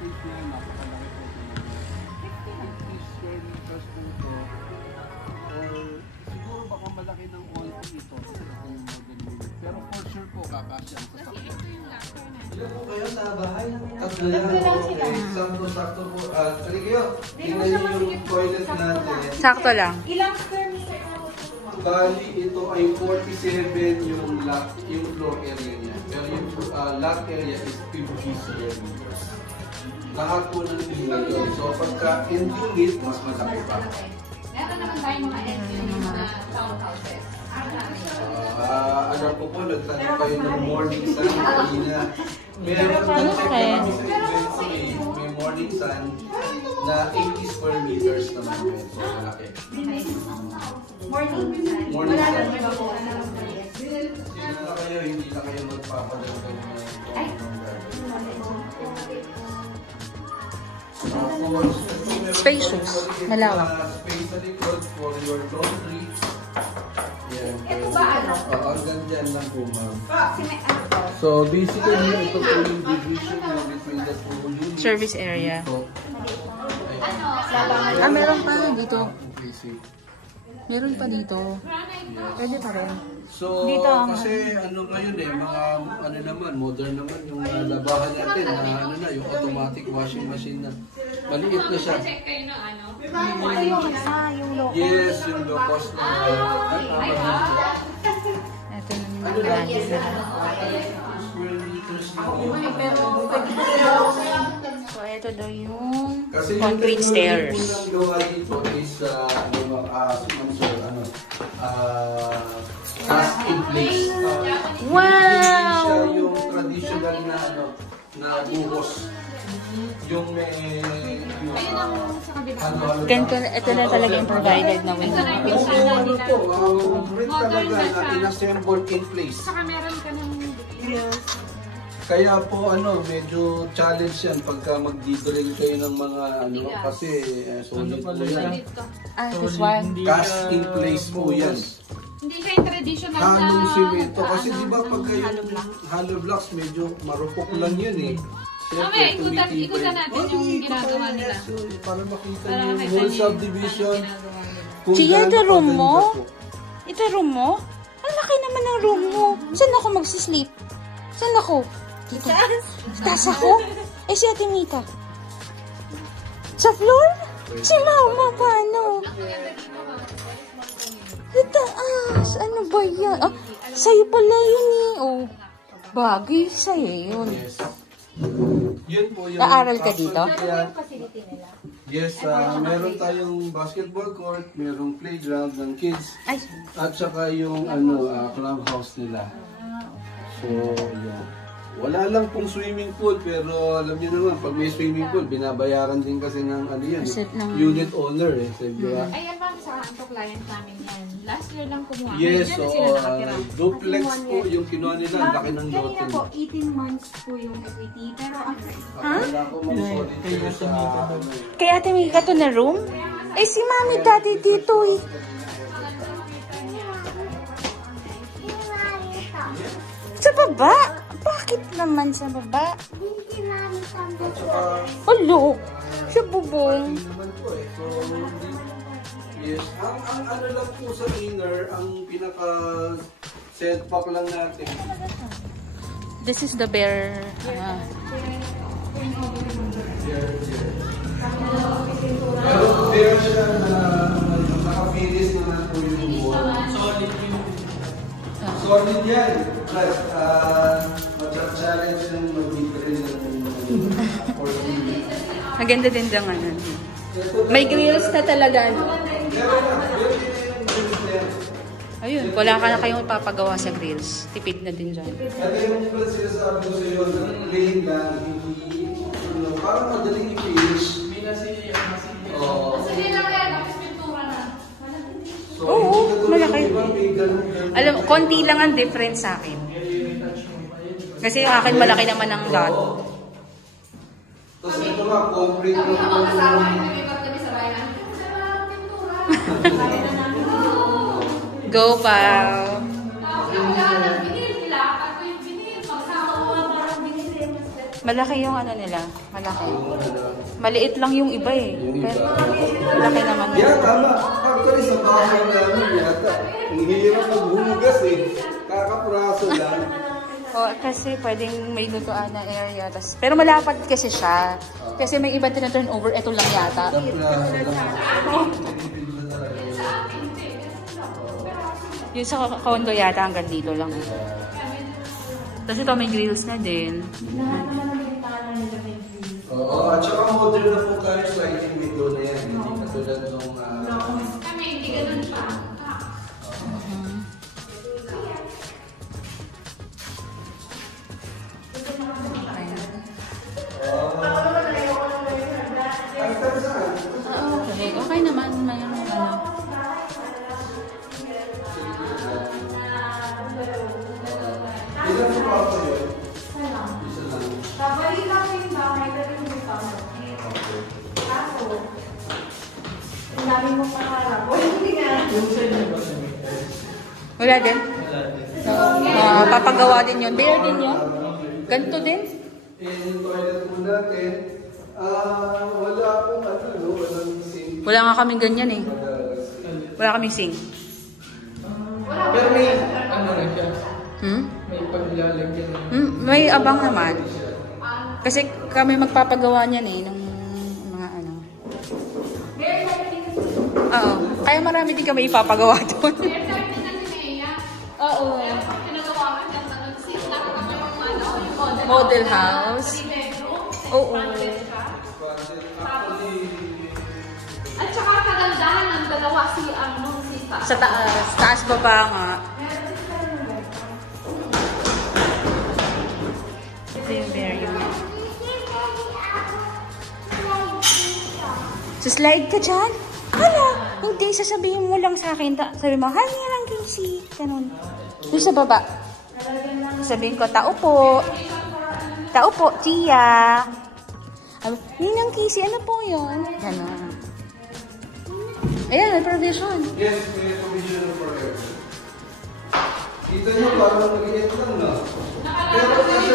space niya, napakalaki po. 50 square meters po ito. Or siguro baka malaki ng all ito. Pero for sure po, kakasya ang sasakyan. Ilan po kayo sa bahay? Tatlo lang. Okay, sakto-sakto po. Kali kayo, tingnan niyo yung toilet natin. Sakto lang. Ilang square meter? Bali, ito ay 47 yung floor area niya. Pero yung lot area is 50 square meters. Lahat po ng tingnan yun. So, pagka end unit, mas malaki pa. Meron naman tayo mga end unit na townhouses. Alam ko po, nagtanong kayo ng morning sun kanina. Meron na-check namin sa inventory, may morning sun na 80 square meters naman yun. So, malaki. Morning sun? Morning Wala sun. lang ba po? Sino na kayo, hindi na kayo magpapadala kayo ng Spacious. Malawak. Space sa likod for your laundry. Yan. Ito ba ano? Hanggang dyan lang po, ma'am. Kasi may ano po? So, basically, ito po yung division between the two units. Service area. So, Labangan. Meron pa dito. okay, see. Meron pa dito. Pwede pa rin. So, Dito ang- kasi ano ngayon mga ano naman, modern naman yung labahan natin na ano na, yung automatic washing machine na. Maliit na siya. Check kayo ng ano? Ito yung isa, yung local. Yes, yung low cost na. Ito yung Ano lang, brand nila. square meters lang. Pero So, ito daw yung Kasi concrete stairs. Yung gawa dito is cast in place. Wow! Hindi siya yung traditional na na buhos. Yung may Ganito, ito na talaga yung provided na window. ano po, concrete talaga na inassembled in place. saka meron ka ng Kaya po medyo challenge yan pagka magdidrill kayo ng mga kasi solid po yan. Ah, this one. Cast in place po yan. Hindi siya yung traditional na Halong simento. Kasi di ba pagka yung hollow blocks medyo marupok lang yun eh. Mamaya, ikutan natin yung ginagawa nila. Para makita Para yung makita whole niyo subdivision. yung Chia, ito gaano room mo? kaganda po. Ito room mo? Ang laki naman ng room mo. Saan ako magsisleep? Saan ako? Dito. Taas ako? Eh, si Ate Mita. Sa floor? Si Mama, paano? Itaas. Ano ba yan? Ah, sa'yo pala yun eh. Oh, bagay sa'yo yun. Yes. Yun po yung Naaral ka dito? facility nila. Yes, meron tayong basketball court, merong playground ng kids, Ay, at saka yung clubhouse nila. So, yeah. Wala lang pong swimming pool, pero alam niyo naman, pag may swimming pool, binabayaran din kasi ng unit owner eh, di ba? Ayan ma'am, sa ang client namin yan. Last year lang kumuha. Yes, Ngayon so sila nakatira. duplex po yung kinuha nila, ang laki ng lote. Kanina po, 18 months po yung equity. Pero after, Wala ko mag-solid kayo sa kay Ate Mika to na room? Eh, si Mami Daddy dito eh. Sa baba? Bakit naman sa baba? at saka Alo, siya bubong. naman po eh. So, yes, ang ano lang po sa inner, ang pinaka setback lang natin. This is the bare... Pero there siya na naka-finish naman po yung wall. Solid yun. Solid yan. But, mag-challenge ng mag-drill ng for ceiling. Maganda din lang ano. May grills na talaga. No? Ayun, wala ka na kayong papagawa sa grills. Tipid na din dyan. Kaya yung pala sinasabi ko sa iyo na plain lang, hindi, parang madaling i-finish. Kasi nila kaya tapos pintura na. So, Oo, hindi katulad malaki. ng iba, may ganun. Alam, konti lang ang difference sa akin. Kasi yung akin malaki naman ang lot. Tapos ito nga, concrete Kami lang ang po. mag-asawa yung namibat kami sa bayan. Kasi wala akong pintura. Go, pal! Tapos yung gano'n, binil nila. Ako yung binil. Magsama ko parang binil yung Malaki yung ano nila. Malaki. Maliit lang yung iba eh. Yung iba. Pero malaki naman. Yeah, tama. Actually, sa bahay namin yata, ang hirap maghugas eh. Kakapraso lang. Oh, kasi pwedeng may lutuan na area. Pero malapad kasi siya. Kasi may iba tina-turn over. Ito lang yata. Kapraso lang. Yung sa condo yata hanggang dito lang. Tapos ito may grills na din. Oo, at saka modern na po tayo sliding window na yan. Hindi katulad nung... Kami, hindi ganun pa. Okay, okay naman. May ano. Ilan po pa ako yun? Isa lang. Isa lang. Kabalita ko yung bahay, pero yung may pamo. Kaso, ang dami mo pangarap. O, hindi nga. Wala din? Papagawa din yun. Bear din yun? Ganito din? Yung toilet po natin, wala akong ano, no? Walang sink. Wala nga kaming ganyan eh. Wala kaming sink. Pero may ano na siya, Hmm? may paglalagyan na. May abang naman. Kasi kami magpapagawa niyan eh. Nung mga ano. Oo. Kaya marami din kami ipapagawa doon. Pero sabi din na si Mea, Oo. pinagawa ka ng nag-sit na kami yung ano, yung Model house. bedroom. Oo. At saka kagandahan ng dalawa si nung sita. Sa taas. Taas baba nga. Ito yung very So slide ka dyan? Hala! Hindi, sasabihin mo lang sa akin. Sabi mo, hi, lang Casey. Ganun. Doon sa baba. Sabihin ko, tao po. Tao po, Tia. Ninang Casey, ano po yun? Ganun. Ayan, may provision. Yes, may provision for everything. Kita nyo, parang nag-iit lang na. Pero kasi